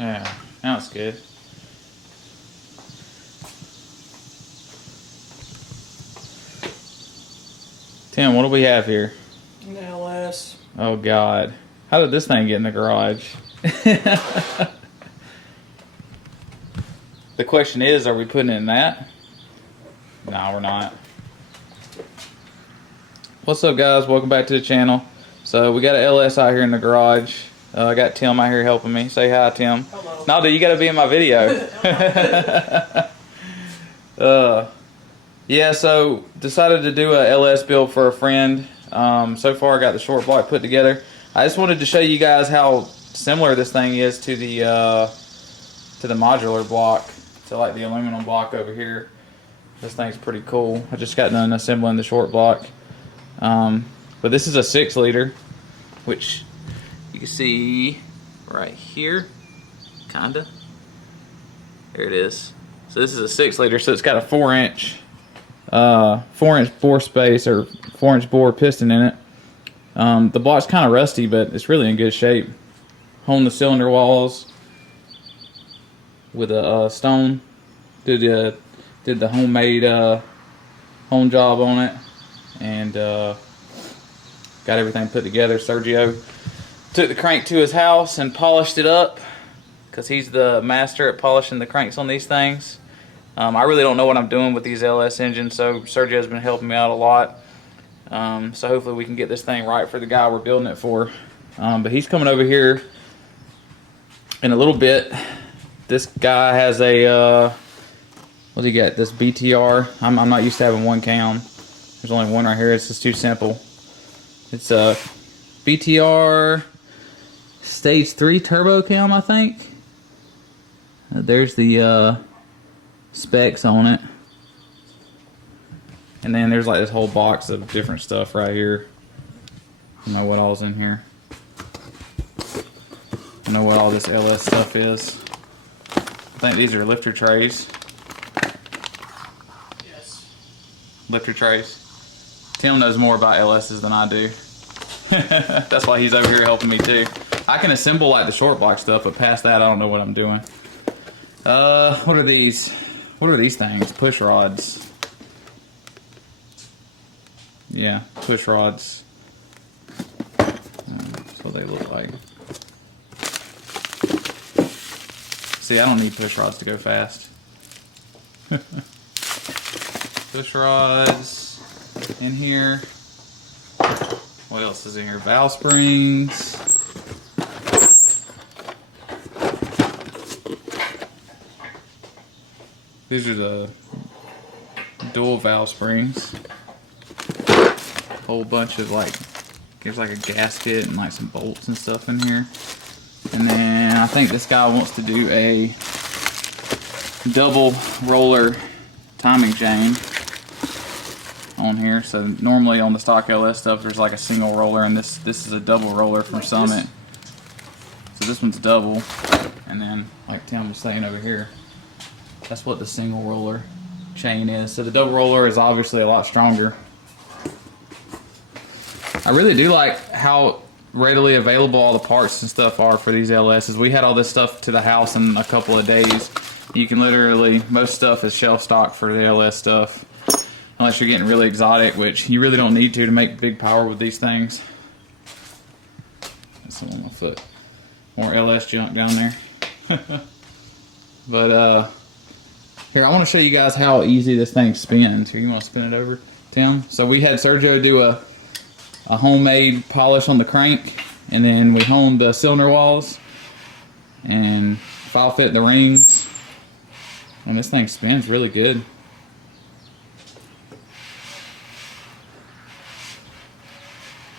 Yeah, now it's good. Tim, what do we have here? An LS. Oh God, how did this thing get in the garage? The question is, are we putting it in that? No, we're not. What's up, guys? Welcome back to the channel. So we got an LS out here in the garage. I got Tim out here helping me. Say hi, Tim. Hello. Naldo, you got to be in my video. Yeah, so decided to do a LS build for a friend. So far, I got the short block put together. I just wanted to show you guys how similar this thing is to the modular block, to like the aluminum block over here. This thing's pretty cool. I just got done assembling the short block. But this is a 6-liter, which you can see right here, kinda. There it is. So this is a 6-liter, so it's got a 4-inch bore space, or 4-inch bore piston in it. The block's kind of rusty, but it's really in good shape. Honed the cylinder walls with a stone. Did the homemade hone job on it, and got everything put together. Sergio took the crank to his house and polished it up, because he's the master at polishing the cranks on these things. I really don't know what I'm doing with these LS engines, so Sergio's been helping me out a lot. So hopefully we can get this thing right for the guy we're building it for. But he's coming over here in a little bit. This guy has a what do you got? This BTR. I'm not used to having one cam. There's only one right here. It's just too simple. It's a BTR Stage 3 turbo cam, I think. There's the specs on it. And then there's like this whole box of different stuff right here. I don't know what all's in here. I don't know what all this LS stuff is. I think these are lifter trays. Yes. Lifter trays. Tim knows more about LS's than I do. That's why he's over here helping me too. I can assemble like the short block stuff, but past that I don't know what I'm doing. What are these? What are these things? Push rods. Yeah, push rods. That's what they look like. See, I don't need push rods to go fast. Push rods in here. What else is in here? Valve springs. These are the dual valve springs. Whole bunch of like, there's like a gasket and like some bolts and stuff in here. And then I think this guy wants to do a double roller timing chain on here. So normally on the stock LS stuff there's like a single roller, and this is a double roller from Summit. So this one's double, and then like Tim was saying over here, that's what the single roller chain is. So the double roller is obviously a lot stronger. I really do like how readily available all the parts and stuff are for these LSs. We had all this stuff to the house in a couple of days. You can literally, most stuff is shelf stock for the LS stuff. Unless you're getting really exotic, which you really don't need to make big power with these things. That's on my foot. More LS junk down there. But here, I want to show you guys how easy this thing spins. Here, you want to spin it over, Tim? So we had Sergio do a homemade polish on the crank, and then we honed the cylinder walls and file fit the rings, and this thing spins really good.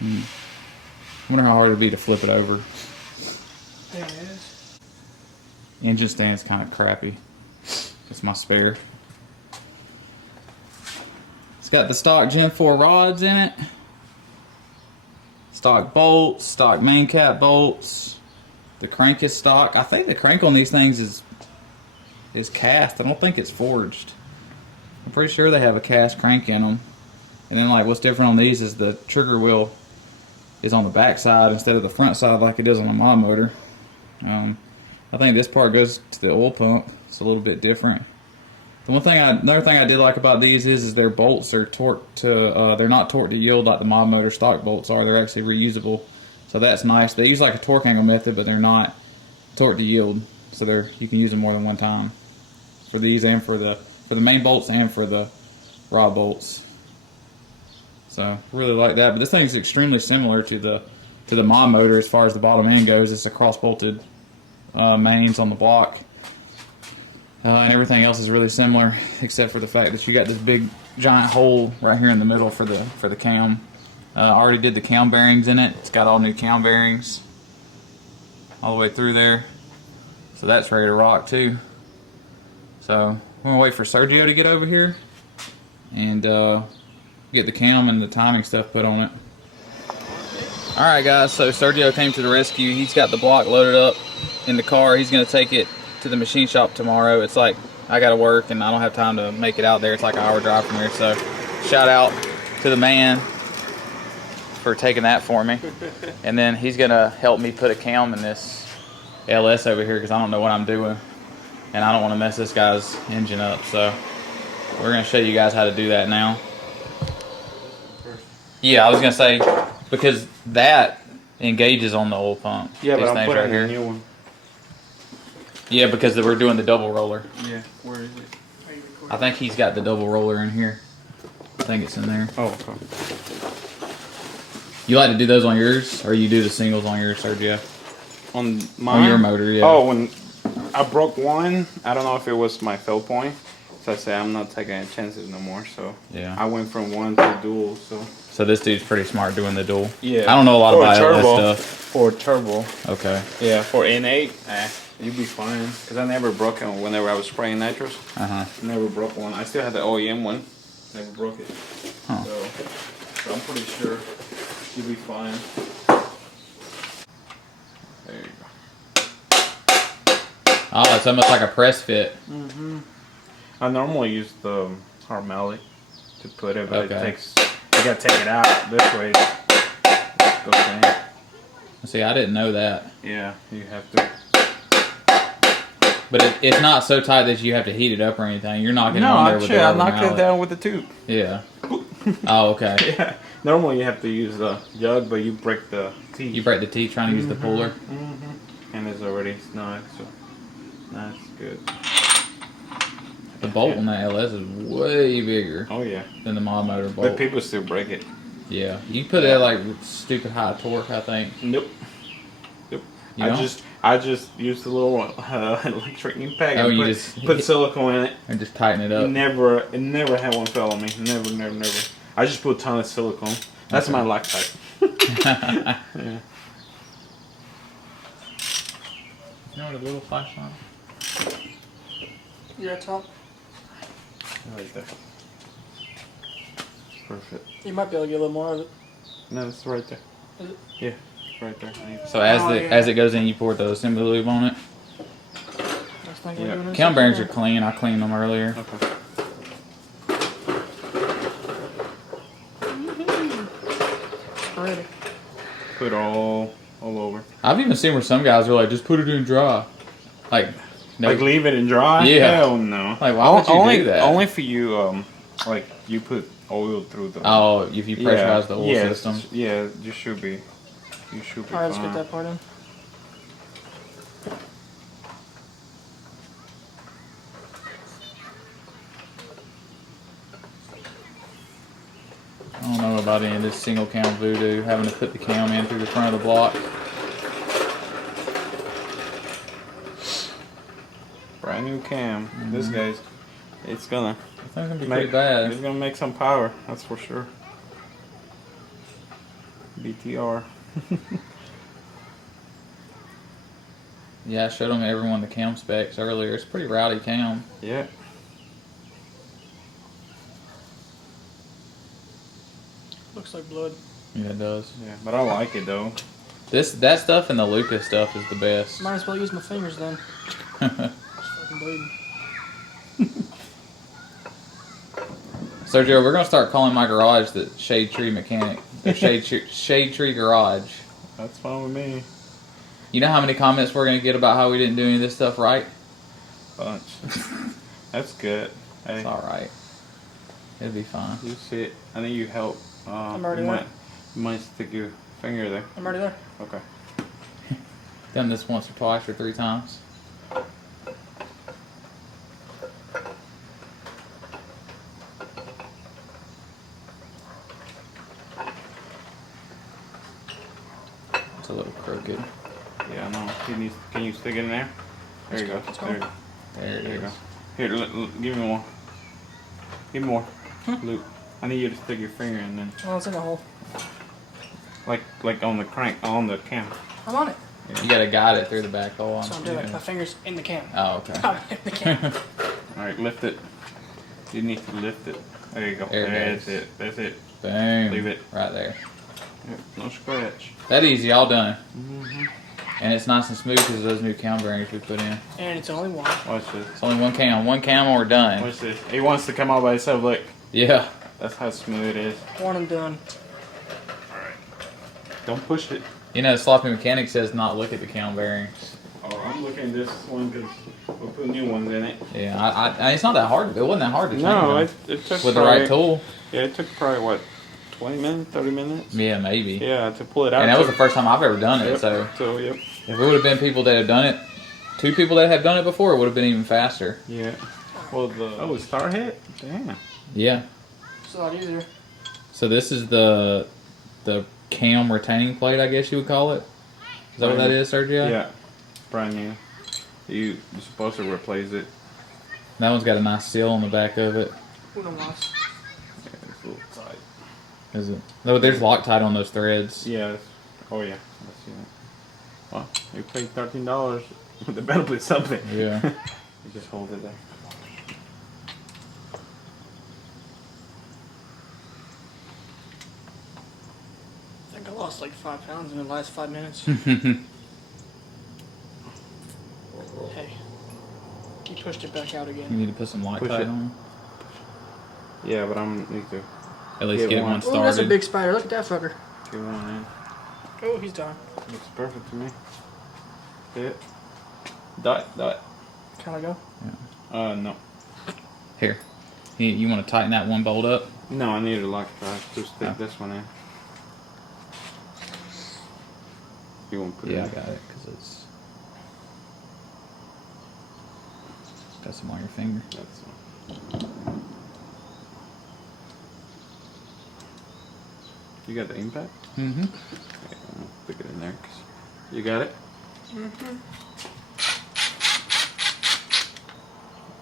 I wonder how hard it would be to flip it over. There it is. Engine stand's kind of crappy. It's my spare. It's got the stock Gen 4 rods in it. Stock bolts, stock main cap bolts. The crank is stock. I think the crank on these things is cast. I don't think it's forged. I'm pretty sure they have a cast crank in them. And then like what's different on these is the trigger wheel is on the back side instead of the front side like it is on a mod motor. I think this part goes to the oil pump. It's a little bit different. Another thing I did like about these is their bolts are torqued to, they're not torqued to yield like the mod motor stock bolts are. They're actually reusable, so that's nice. They use like a torque angle method, but they're not torqued to yield, so you can use them more than one time for these and for the main bolts and for the rod bolts. So really like that. But this thing is extremely similar to the mod motor as far as the bottom end goes. It's a cross bolted mains on the block. And everything else is really similar, except for the fact that you got this big giant hole right here in the middle for the cam. I already did the cam bearings in it. It's got all new cam bearings all the way through there, so that's ready to rock too. So we're gonna wait for Sergio to get over here and get the cam and the timing stuff put on it. All right, guys. So Sergio came to the rescue. He's got the block loaded up in the car. He's gonna take it to the machine shop tomorrow. It's like I gotta work and I don't have time to make it out there. It's like an hour drive from here, so shout out to the man for taking that for me. And then he's gonna help me put a cam in this LS over here because I don't know what I'm doing and I don't want to mess this guy's engine up, so we're gonna show you guys how to do that now. Yeah, I was gonna say, because that engages on the oil pump. Yeah, These but I'm things putting a new one. Yeah, because we're doing the double roller. Yeah, where is it? I think he's got the double roller in here. I think it's in there. Oh, okay. You like to do those on yours, or you do the singles on yours, Sergio? On mine? On your motor, yeah. Oh, when I broke one, I don't know if it was my fail point. So I said I'm not taking any chances no more. So yeah, I went from one to dual. So this dude's pretty smart doing the dual. Yeah. I don't know a lot about turbo, LS stuff. For turbo. Okay. Yeah, for N8, you'd be fine. Because I never broke it whenever I was spraying nitrous. Never broke one. I still had the OEM one. Never broke it. Huh. So I'm pretty sure you'll be fine. There you go. Oh, it's almost like a press fit. I normally use the Harmally to put it, but Okay. you gotta take it out this way. It goes in. See, I didn't know that. Yeah, you have to. But it's not so tight that you have to heat it up or anything. You're knocking it on there with the I rubber knocked it mallet. down with the tube. Yeah. Oh, okay. Yeah. Normally you have to use the jug, but you break the teeth. You break the teeth trying to use the puller. And it's already snug, so that's good. The bolt on that LS is way bigger Oh yeah. than the mod motor But bolt. people still break it. Yeah. You put that like with stupid high torque, I think. Nope. Nope. You I don't? just used a little electric impact Oh, and you put, just put silicone in it. And just tighten it up. It never had one fail on me. Never. I just put a ton of silicone. That's my lock type. Yeah. You know what a little flashlight? You're at top. Right there. Perfect. You might be able to get a little more of it. No, it's right there. Is it? Yeah, it's right there. So as Oh, yeah. as it goes in, you pour the assembly lube on it. Next thing Yeah. we're doing is Cam bearings are something. clean. I cleaned them earlier. Okay. Ready. Put all over. I've even seen where some guys are like, just put it in dry. Like, no. Like leave it and dry? Yeah. Hell no. Like, why would you only, do that? Only for you, like you put oil through the. Oh, if you pressurize the oil system. Yeah, you should be. You should be Alright, let's fine. get that part in. I don't know about any of this single cam voodoo, having to put the cam in through the front of the block. Brand new cam. This guy's. It's gonna. I think it's gonna be pretty bad. It's gonna make some power. That's for sure. BTR. Yeah, I showed them everyone the cam specs earlier. It's a pretty rowdy cam. Yeah. Looks like blood. Yeah, it does. Yeah, but I like it though. That stuff and the Lucas stuff is the best. Might as well use my fingers then. It's fucking bleeding. Sergio, we're gonna start calling my garage the Shade Tree Mechanic. The Shade Tree Garage. That's fine with me. You know how many comments we're gonna get about how we didn't do any of this stuff right? Bunch. That's good. Hey, It's all right. It'll be fine. you see it. I think you help. I'm already you there. might, you might stick your finger there. I'm already there. Okay. Done this once or twice or 3 times. It's a little crooked. Yeah, I know. Can you stick it in there? There you go. Let's go. There, There there you it go. is. Here, give me more. Give me more. Luke, I need you to stick your finger in then. Oh, it's in a hole. Like on the crank, on the cam. I'm on it. You gotta guide it through the back hole. So I'm doing like my fingers in the can. Oh, okay. I'm in the can. Alright, lift it. You need to lift it. There you go. There it That's is. it. That's it. Boom. Leave it. Right there. Yep, no scratch. That easy, all done. Mm-hmm. And it's nice and smooth because of those new cam bearings we put in. And it's only one. Watch this. It's only one cam. One cam and we're done. Watch this. He wants to come out by himself. Look. Yeah. That's how smooth it is. One and done. Alright. Don't push it. You know, Sloppy Mechanic says not look at the cam bearings. Oh, I'm looking at this one because we'll put new ones in it. Yeah, it's not that hard. It wasn't that hard to change No, them. it took With the probably, right tool. Yeah, it took probably what, 20 minutes, 30 minutes? Yeah, maybe. Yeah, to pull it out. And that was the first time I've ever done it. Yep. So Yep. if it would have been people that had done it, 2 people that had done it before, it would have been even faster. Yeah. Well, the star hit. Damn. Yeah. It's a lot easier. So this is the cam retaining plate, I guess you would call it. Is that what that is, Sergio? Yeah. Brand new. You're supposed to replace it. That one's got a nice seal on the back of it. Uno mas. Yeah, it's a little tight. Is it? No, there's Loctite on those threads. Yeah. Oh yeah. I see that. Well, you paid $13. They better put something. Yeah. You just hold it there. I think I lost like 5 pounds in the last 5 minutes. Hey. You pushed it back out You again. need to put some Push Loctite it. on. Yeah, but I'm need to At least get one Oh, that's a started. big spider. Look at that fucker. get one in. Oh, he's done. Looks perfect to me. Yeah. Dot. Can I go? No. Here. You want to tighten that one bolt up? No, I need a lock drive to stick Oh. this one in. You won't put it Yeah, I in? got it because it's got some on your finger. That's You got the impact? Mm-hmm. Okay, I'll stick it in there. You got it? Mm-hmm.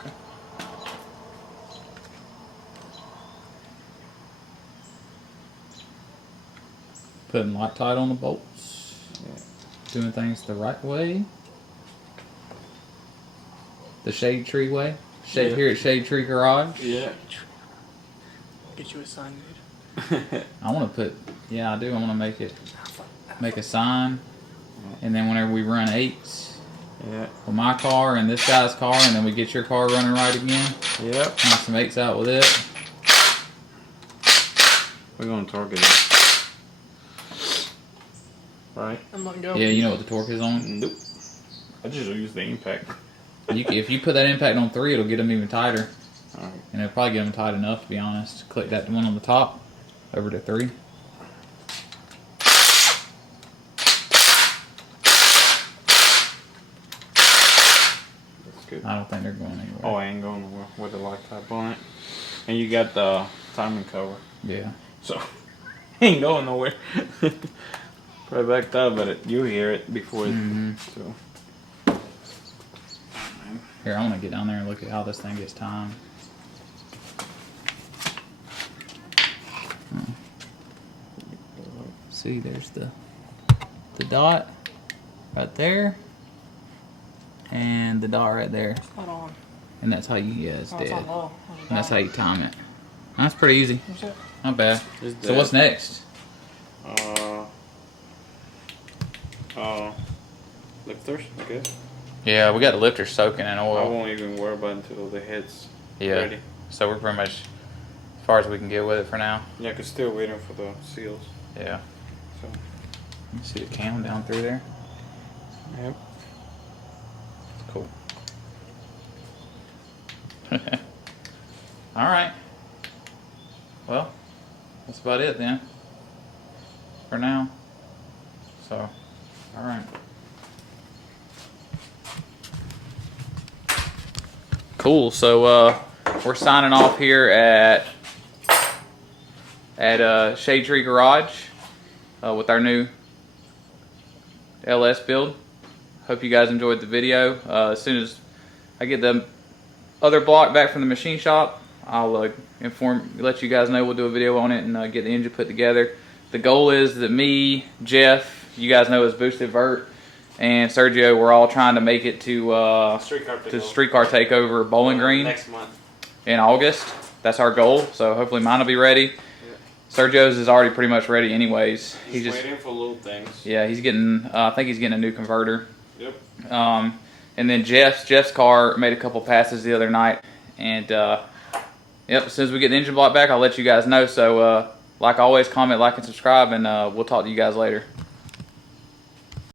Okay. Putting Loctite on the bolts. Yeah. Doing things the right way. The Shade Tree way. Yeah. Here at Shade Tree Garage. Yeah. Get you a sign made. I want to put. Yeah, I do. I want to make a sign, and then whenever we run 8s Yeah. with my car and this guy's car, and then we get your car running right again. Yep. Knock some 8s out with it. We're gonna target it. Right? I'm letting go. Yeah, you know what the torque is on. Nope. I just use the impact. If you put that impact on 3, it'll get them even tighter, Alright. and it'll probably get them tight enough. To be honest, click that one on the top over to 3. That's good. I don't think they're going anywhere. Oh, I ain't going nowhere with the lock type on it. And you got the timing cover. Yeah. So, ain't going nowhere. Probably backed up, but you hear it before it. So. Here, I want to get down there and look at how this thing gets timed. See, there's the dot right there, and the dot right there, Hold on. and that's how you. Yeah, it's Oh, dead. it's on low. And that's how you time it. That's pretty easy. That's it. Not bad. It's So what's dead. next? Lifters, I guess. Yeah, we got the lifter soaking in I oil. won't even worry about it until the head's Yeah. ready. So we're pretty much as far as we can get with it for now. Yeah, 'cause still waiting for the seals. Yeah. So You see the cam down through there? Yep. Cool. All right. Well, that's about it then. For now. So, all right. Cool. So we're signing off here at Shade Tree Garage with our new LS build. Hope you guys enjoyed the video. As soon as I get the other block back from the machine shop, I'll let you guys know. We'll do a video on it and get the engine put together. The goal is that me, Jeff, you guys know as Boosted Vert, and Sergio, we're all trying to make it to Streetcar Takeover Bowling Green next month in August. That's our goal. So hopefully mine will be ready. Yeah. Sergio's is already pretty much ready anyways. He's just waiting for little things. Yeah, he's getting. I think he's getting a new converter. Yep. And then Jeff's car made a couple passes the other night, and yep. As soon as we get the engine block back, I'll let you guys know. So like always, comment, like, and subscribe, and we'll talk to you guys later.